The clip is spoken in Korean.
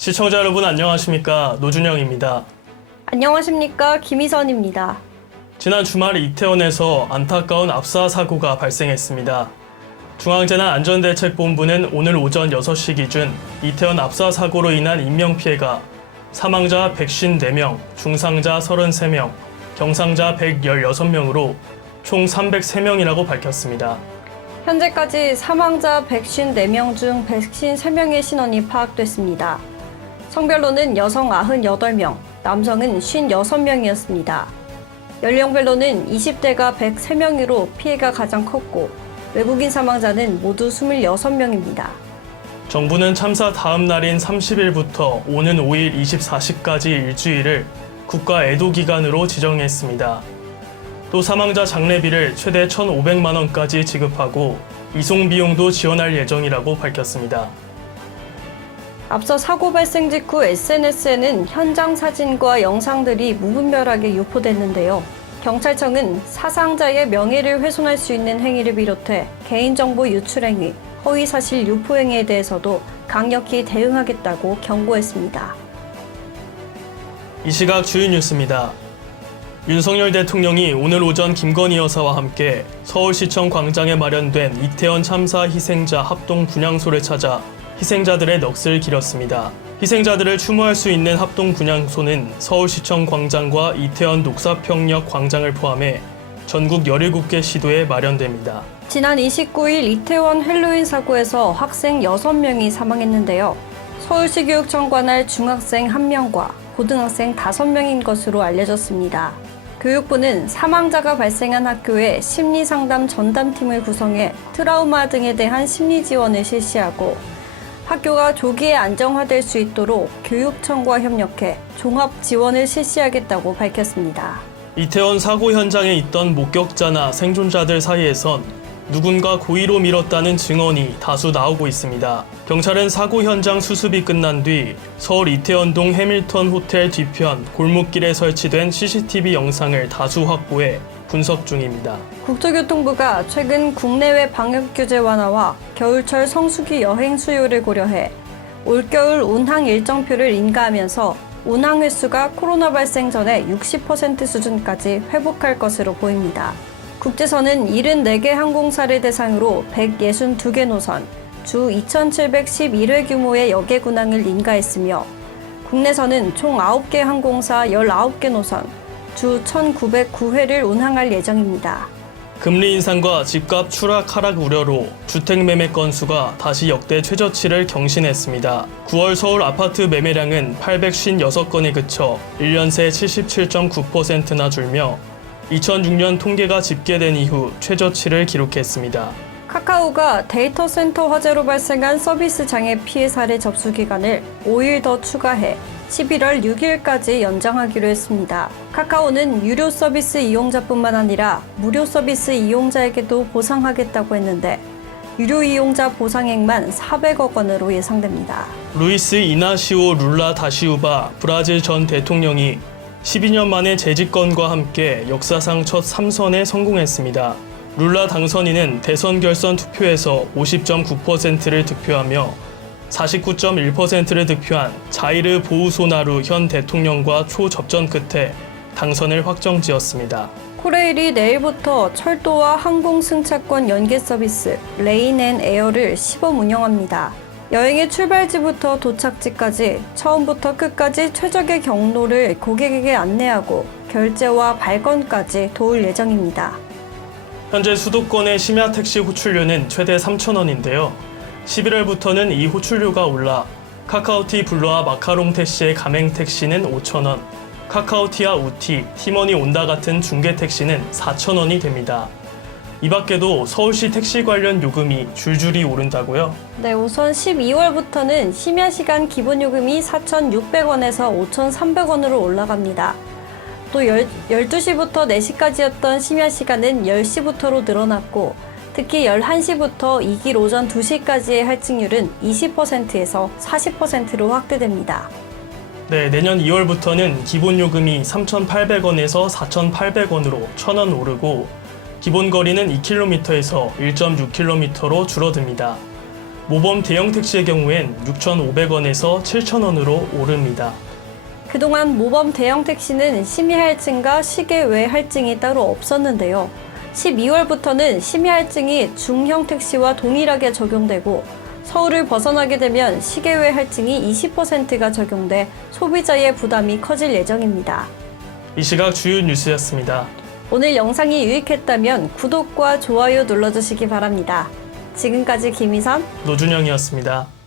시청자 여러분 안녕하십니까 노준영입니다. 안녕하십니까 김희선입니다. 지난 주말 이태원에서 안타까운 압사 사고가 발생했습니다. 중앙재난안전대책본부는 오늘 오전 6시 기준 이태원 압사 사고로 인한 인명피해가 사망자 154명, 중상자 33명, 경상자 116명으로 총 303명이라고 밝혔습니다. 현재까지 사망자 154명 중 153명의 신원이 파악됐습니다. 성별로는 여성 98명, 남성은 56명이었습니다. 연령별로는 20대가 103명으로 피해가 가장 컸고 외국인 사망자는 모두 26명입니다. 정부는 참사 다음 날인 30일부터 오는 5일 24시까지 일주일을 국가 애도 기간으로 지정했습니다. 또 사망자 장례비를 최대 1,500만 원까지 지급하고 이송 비용도 지원할 예정이라고 밝혔습니다. 앞서 사고 발생 직후 SNS에는 현장 사진과 영상들이 무분별하게 유포됐는데요. 경찰청은 사상자의 명예를 훼손할 수 있는 행위를 비롯해 개인정보 유출 행위, 허위 사실 유포 행위에 대해서도 강력히 대응하겠다고 경고했습니다. 이 시각 주요 뉴스입니다. 윤석열 대통령이 오늘 오전 김건희 여사와 함께 서울시청 광장에 마련된 이태원 참사 희생자 합동 분향소를 찾아 희생자들의 넋을 기렸습니다. 희생자들을 추모할 수 있는 합동 분향소는 서울시청 광장과 이태원 녹사평역 광장을 포함해 전국 17개 시도에 마련됩니다. 지난 29일 이태원 헬로윈 사고에서 학생 6명이 사망했는데요. 서울시 교육청 관할 중학생 1명과 고등학생 5명인 것으로 알려졌습니다. 교육부는 사망자가 발생한 학교에 심리상담 전담팀을 구성해 트라우마 등에 대한 심리 지원을 실시하고 학교가 조기에 안정화될 수 있도록 교육청과 협력해 종합 지원을 실시하겠다고 밝혔습니다. 이태원 사고 현장에 있던 목격자나 생존자들 사이에선 누군가 고의로 밀었다는 증언이 다수 나오고 있습니다. 경찰은 사고 현장 수습이 끝난 뒤 서울 이태원동 해밀턴 호텔 뒤편 골목길에 설치된 CCTV 영상을 다수 확보해 분석 중입니다. 국토교통부가 최근 국내외 방역 규제 완화와 겨울철 성수기 여행 수요를 고려해 올겨울 운항 일정표를 인가하면서 운항 횟수가 코로나 발생 전에 60% 수준까지 회복할 것으로 보입니다. 국제선은 74개 항공사를 대상으로 162개 노선, 주 2,711회 규모의 여객 운항을 인가했으며 국내선은 총 9개 항공사 19개 노선, 주 1,909회를 운항할 예정입니다. 금리 인상과 집값 추락 하락 우려로 주택 매매 건수가 다시 역대 최저치를 경신했습니다. 9월 서울 아파트 매매량은 856건에 그쳐 1년 새 77.9%나 줄며 2006년 통계가 집계된 이후 최저치를 기록했습니다. 카카오가 데이터 센터 화재로 발생한 서비스 장애 피해 사례 접수 기간을 5일 더 추가해 11월 6일까지 연장하기로 했습니다. 카카오는 유료 서비스 이용자뿐만 아니라 무료 서비스 이용자에게도 보상하겠다고 했는데 유료 이용자 보상액만 400억 원으로 예상됩니다. 루이스 이나시오 룰라 다시우바 브라질 전 대통령이 12년 만에 재집권과 함께 역사상 첫 3선에 성공했습니다. 룰라 당선인은 대선 결선 투표에서 50.9%를 득표하며 49.1%를 득표한 자이르 보우소나루 현 대통령과 초접전 끝에 당선을 확정지었습니다. 코레일이 내일부터 철도와 항공 승차권 연계 서비스 레인 앤 에어를 시범 운영합니다. 여행의 출발지부터 도착지까지 처음부터 끝까지 최적의 경로를 고객에게 안내하고 결제와 발권까지 도울 예정입니다. 현재 수도권의 심야 택시 호출료는 최대 3,000원인데요. 11월부터는 이 호출료가 올라 카카오티 블루와 마카롱 택시의 가맹 택시는 5,000원, 카카오티와 우티, 티머니 온다 같은 중개 택시는 4,000원이 됩니다. 이 밖에도 서울시 택시 관련 요금이 줄줄이 오른다고요? 네, 우선 12월부터는 심야 시간 기본 요금이 4,600원에서 5,300원으로 올라갑니다. 또 12시부터 4시까지였던 심야 시간은 10시부터로 늘어났고 특히 11시부터 이길 오전 2시까지의 할증률은 20%에서 40%로 확대됩니다. 네, 내년 2월부터는 기본 요금이 3,800원에서 4,800원으로 1,000원 오르고 기본 거리는 2km에서 1.6km로 줄어듭니다. 모범 대형 택시의 경우엔 6,500원에서 7,000원으로 오릅니다. 그동안 모범 대형 택시는 심야 할증과 시계 외 할증이 따로 없었는데요. 12월부터는 심야 할증이 중형 택시와 동일하게 적용되고 서울을 벗어나게 되면 시계 외 할증이 20%가 적용돼 소비자의 부담이 커질 예정입니다. 이 시각 주요 뉴스였습니다. 오늘 영상이 유익했다면 구독과 좋아요 눌러주시기 바랍니다. 지금까지 김희선, 노준영이었습니다.